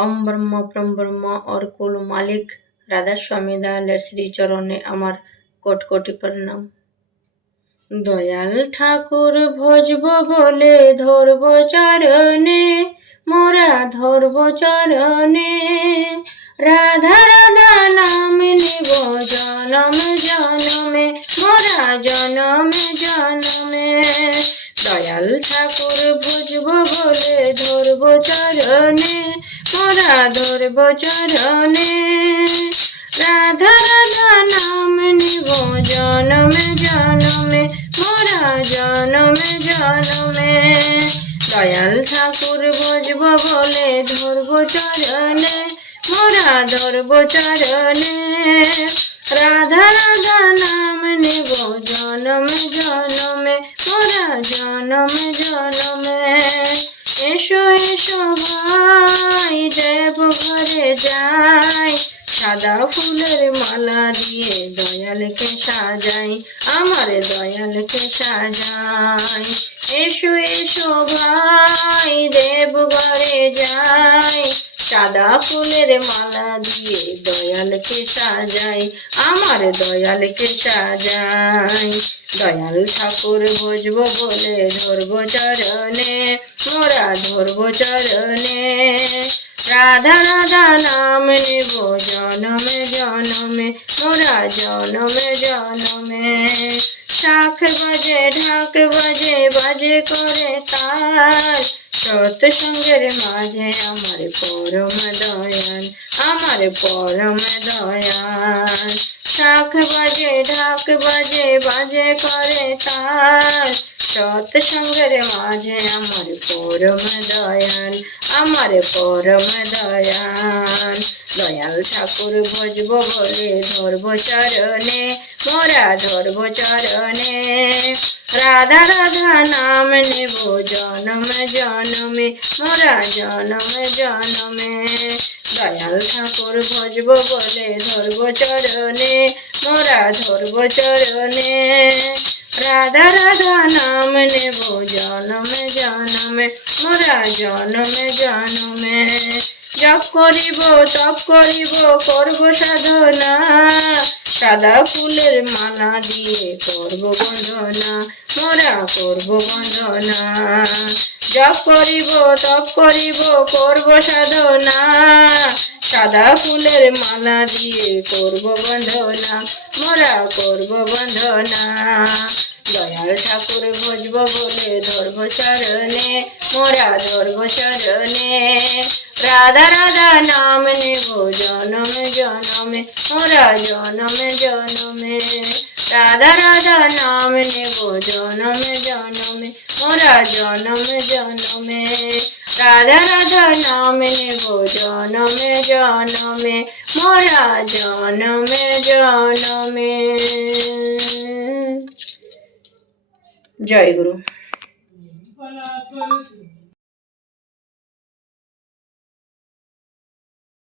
ওম ব্রহ্ম পরম ব্রহ্ম और कुल मालिक রাধা স্বামী দয়ালের শ্রীচরণে আমার কোটি কোটি প্রণাম। দয়াল ঠাকুর ভজব বলে ধরব চরণে, মোরা ধরব চরণে। রাধা রাধা নাম নিব জনমে জনমে, মোরা জনমে জনমে। দয়াল ঠাকুর ভজব বলে ধরব চরণে, মোরা ধরব চরণে। রাধা রাধা নাম নিব জনমে জনমে, মোরা জনমে জনমে। দয়াল ঠাকুর ভজব বলে ধরব চরণে, মোরা ধরব চরণে। রাধা রাধা নাম নিব জনমে জনমে, মোরা জনমে জনমে। এসো এসো ভাই দেব ঘরে যাই, সাদা ফুলের মালা দিয়ে দয়ালকে সাজাই, আমার দয়ালকে সাজাই। এসো এসো ভাই দেব ঘরে যাই, সাদা ফুলের মালা দিয়ে দয়ালকে সাজাই, আমার দয়ালকে সাজাই। দয়াল ঠাকুর ভজব বলে ধরব চরণে, মোরা ধরব চরণে। রাধা রাধা নাম নেব জনমে জনমে, মোরা জনমে জনমে। শাখ বাজে ঢাক বাজে বাজে করে তাল, সৎসঙ্গের মাঝে আমার পরম দয়াল, আমার পরম দয়াল। শাখ বাজে ঢাক বাজে বাজে করে তাল, সৎসঙ্গের মাঝে আমার পরম দয়াল, আমার পরম দয়াল। দয়াল ঠাকুর ভজব বলে ধরব চরণে, মোরা ধরব চরণে। রাধা রাধা নাম নেব জনমে জনমে, মোরা জনমে জনমে। দয়াল ঠাকুর ভজব বলে ধরব চরণে, মোরা ধরব চরণে। রাধা রাধা নাম নেব জনমে জনমে, মোরা জনমে জনমে। জপ করিব তপ করিব করব সাধনা, সাদা ফুলের মালা দিয়ে করব বন্দনা, মোরা করব বন্দনা। জপ করিব তপ করিব করব সাধনা, সাদা ফুলের মালা দিয়ে করব বন্দনা, মোরা করব বন্দনা। দয়াল ঠাকুর ভজব বলে ধরব চরণে, মোরা ধরব চরণে। রাধা রাধা নাম নেব জনমে জনমে, মোরা জনমে জনমে। রাধা রাধা নাম নেব জনমে জনমে, মোরা জনমে জনমে। রাধা রাধা নাম নেব জনমে জনমে, মোরা জনমে জনমে। জয় গুরু।